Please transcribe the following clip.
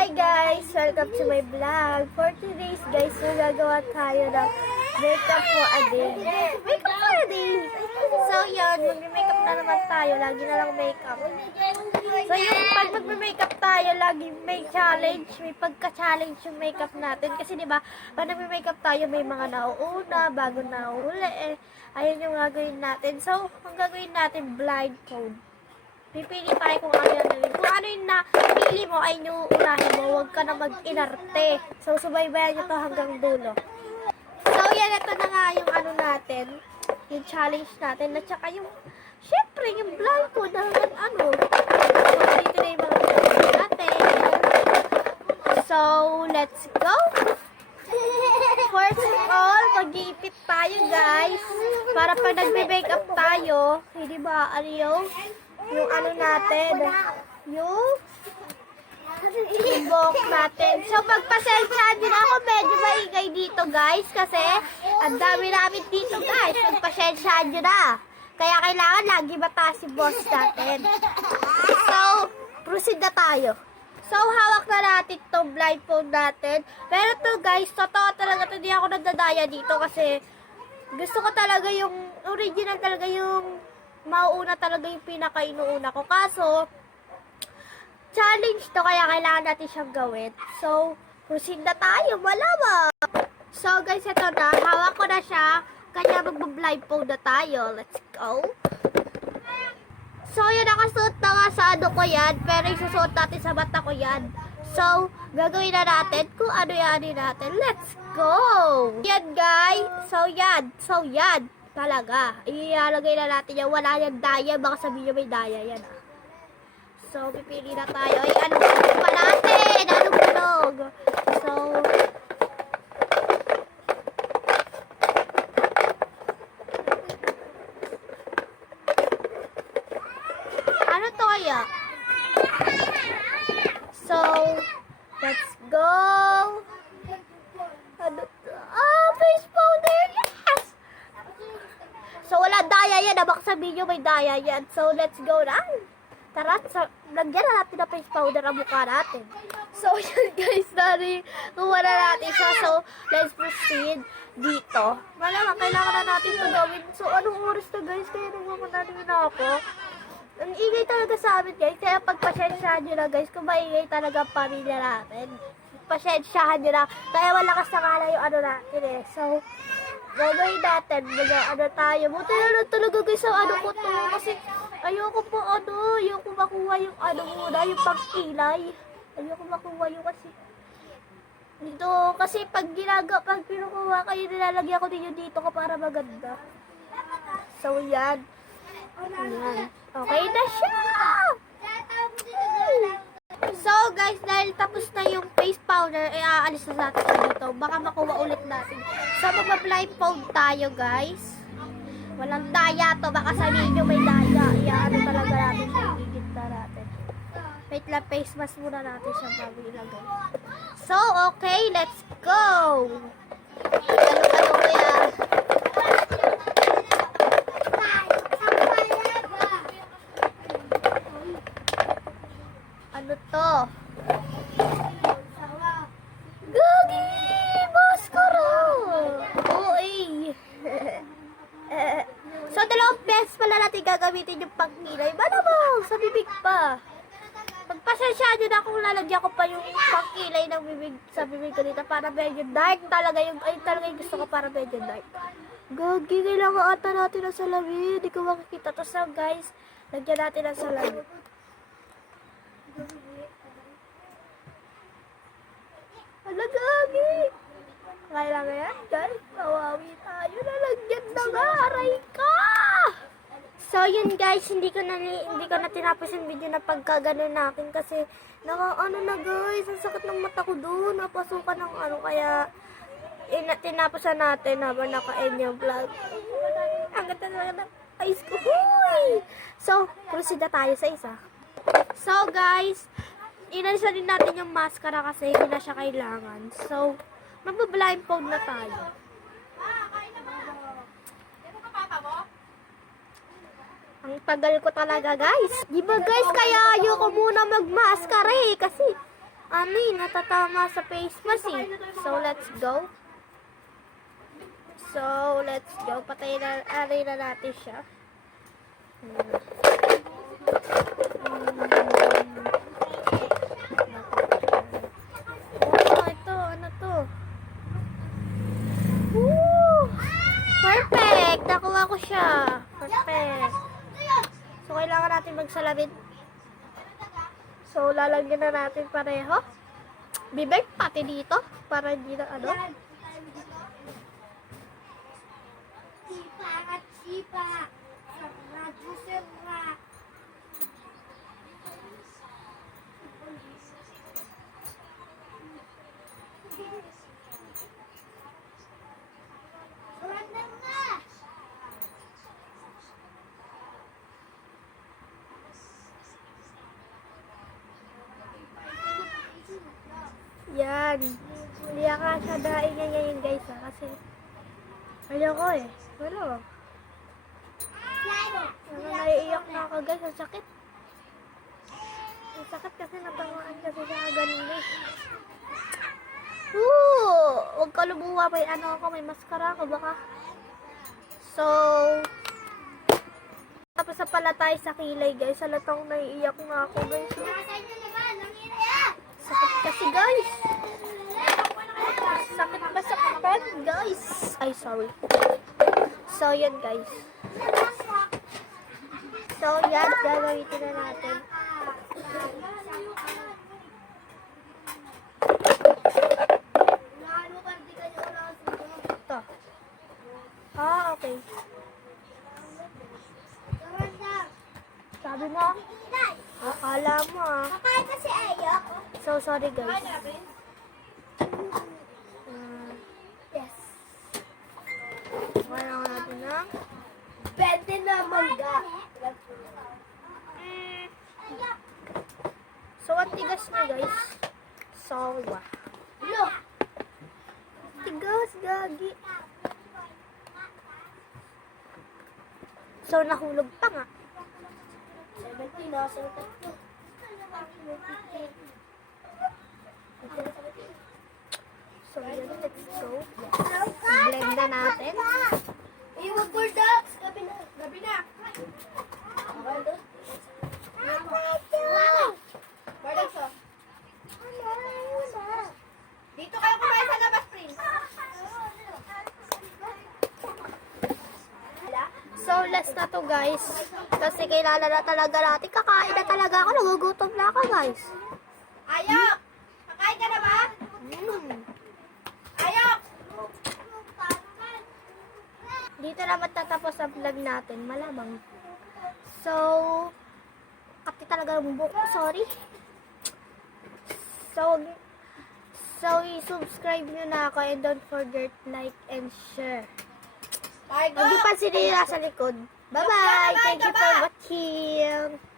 Hi guys! Welcome to my vlog. For today's guys, magagawa tayo ng makeup for a day. Makeup for a day! So yun, mag-makeup na naman tayo. Lagi na lang makeup. So yung pag mag-makeup tayo, lagi may challenge. May pagka-challenge yung makeup natin. Kasi diba, pag nag-makeup tayo, may mga nauuna, bago nauuli. Ayun yung gagawin natin. So, ang gagawin natin, blindfold. Pipili tayo kung ano yan. Kung ano yung napili mo ay unahin mo. Huwag ka na mag-inarte. So, subaybayan nyo to hanggang dulo. So, yan. Ito na nga yung ano natin. Yung challenge natin. At saka yung, syempre, yung blindfold hanggang ano. So, dito na yung mga challenge natin. So, let's go! First of all, mag-iipit tayo, guys. Para pag nagbe-makeup tayo, hindi ba, ano yung ano natin, yung buhok natin. So, pagpasensyahan din ako, medyo maingay dito, guys, kasi ang dami namin dito, guys. Pagpasensyahan nyo na. Kaya kailangan lagi mataas si boss natin. So, proceed na tayo. So, hawak na natin itong blindfold natin. Pero to guys, totoo talaga, hindi ako nagdadaya dito kasi gusto ko talaga yung original talaga yung mauuna talaga yung pinaka-inuuna ko. Kaso, challenge to kaya kailangan natin siyang gawin. So, proceed na tayo. Malawa! So, guys, ito na. Hawak ko na siya. Kanya magbablindfold na tayo. Let's go! So, yun, nakasuot na nga sa ano ko yan. Pero isusuot natin sa mata ko yan. So, gagawin na natin kung ano yan natin. Let's go! Yan, guys. So, yan. So, yan. Talaga. Ilalagay na natin yan. Wala yan daya. Baka sabihin nyo may daya yan. So, pipili na tayo. Ay, anong tunog pa natin? Anong tunog? So, ano to kaya? So, let's go! Ano to? Face powder! Yes! So, wala daya yan. Baka sabihin nyo may daya yan. So, let's go na. Tara, lagyan na natin na face powder ang mukha natin. So, yun guys, kuha na natin siya. So, let's proceed dito. Malamang, kailangan na natin ito gawin. So, anong oras to guys? Kaya nagmamanalin na ako. Ang ingay talaga sa amin guys. Kaya pagpasensyahan nyo na guys, kung maingay talaga ang pamilya natin. Pasensyahan nyo na. Kaya malakas na nga lang yung ano natin eh. So, gagawin natin. Ano tayo. Buti na lang talaga guys ang ano ko to. Kasi ayoko po ayoko makuha yung ano muna, yung pagkilay. Ayoko makuha yung kasi dito. Kasi pag pinukuha kayo, nilalagyan ko din yung dito ko para maganda. So, yan. Ayan. Okay na siya! So, guys, dahil tapos na yung face powder, aalis na natin siya dito. Baka makuha ulit natin. So, magpa-blindfold tayo, guys. Walang daya to. Baka sabihin nyo may daya. Ano talaga natin siya. Igigit na natin. Wait lang, face mask muna natin siya bago ilagay. So, okay, let's go! Ano kaya? Ano to? Gagi! Mascara! Oy! So, dalawang beses pala natin gagamitin yung pangkilay. Malamang! Sa bibig pa. Pagpasensyahan nyo na kung lalagyan ko pa yung pangkilay ng bibig sa bibig ko dito para medyo dark talaga yung, talaga yung gusto ko para medyo dark. Gagi, kailangan ata natin ang salamin. Hindi ko makikita to. So, guys, lagyan natin ang salamin. Hala, gagi! Kailangan yan, guys. Nawawi tayo. Nalagyan na nga. Aray ka! So, yun guys. Hindi ko na tinapos yung video na pagkaganon natin kasi ano na guys. Ang sakit ng mata ko doon. Napasukan ng ano. Kaya, tinapos na natin habang naka-end yung vlog. Ang ganda na ng eyes ko. Huy! So, proceed na tayo sa isa. So, guys, inalis na din natin yung mascara kasi hindi na siya kailangan. So, magbablindfold na tayo. Ang tagal ko talaga, guys. Di ba, guys, kaya ayoko muna mag-mascara eh. Kasi ano natatama sa face mask eh. So, let's go. So, let's go. Patayin na, aray na natin siya. Oh, ito. Ano to? Woo! Perfect! Nakuha ko siya. Perfect. So, kailangan natin magsalamin. So, lalagyan na natin pareho. Bibig pati dito. Para hindi na ano. Sipa at sipa. Sarap. Randang na. Yan. Hindi ka siya daing ngayon guys ha. Kasi ayoko eh. Wala. Naiiyak na ako guys. Ang sakit. Ang sakit kasi natamaan kasi siya ganun eh. Woo! Huwag ka lumuha. May ano ako. May maskara ako baka. So, tapos na pala tayo sa kilay guys. Halatang naiiyak na ako guys. Nakasayin na naman. Nangyari. Sakit kasi guys. Sakit ba sa kapan guys? Ay sorry. So yan guys. So yan. Gagamitin na natin. Ito. Ah okay. Sabi mo. Akala mo ah. Kakain kasi ayok. So sorry guys. Yes. Kailangan natin ng Pwede na mangga. so ang tigas niya guys. So Look. tigas gagi. So nahulog pa nga. 17 na. 17. So yun, let's go. Blend na natin. Iwan for ducks. Gabi na. Gabi na. Bardags oh. Dito kayo kumain sa labas, Prince. So last na to guys. Kasi kailangan na talaga natin. Kakain na talaga ako. Nagugutom na ako guys. Ayok! Kakain ka na ba? Ayok! Dito na matatapos ang vlog natin. Malamang. So, kapit talaga ng buhok ko. Sorry. So, i-subscribe nyo na ako and don't forget like and share. Bye, Huwag niyo pansinin yung nasa likod. Bye-bye! Thank you for watching!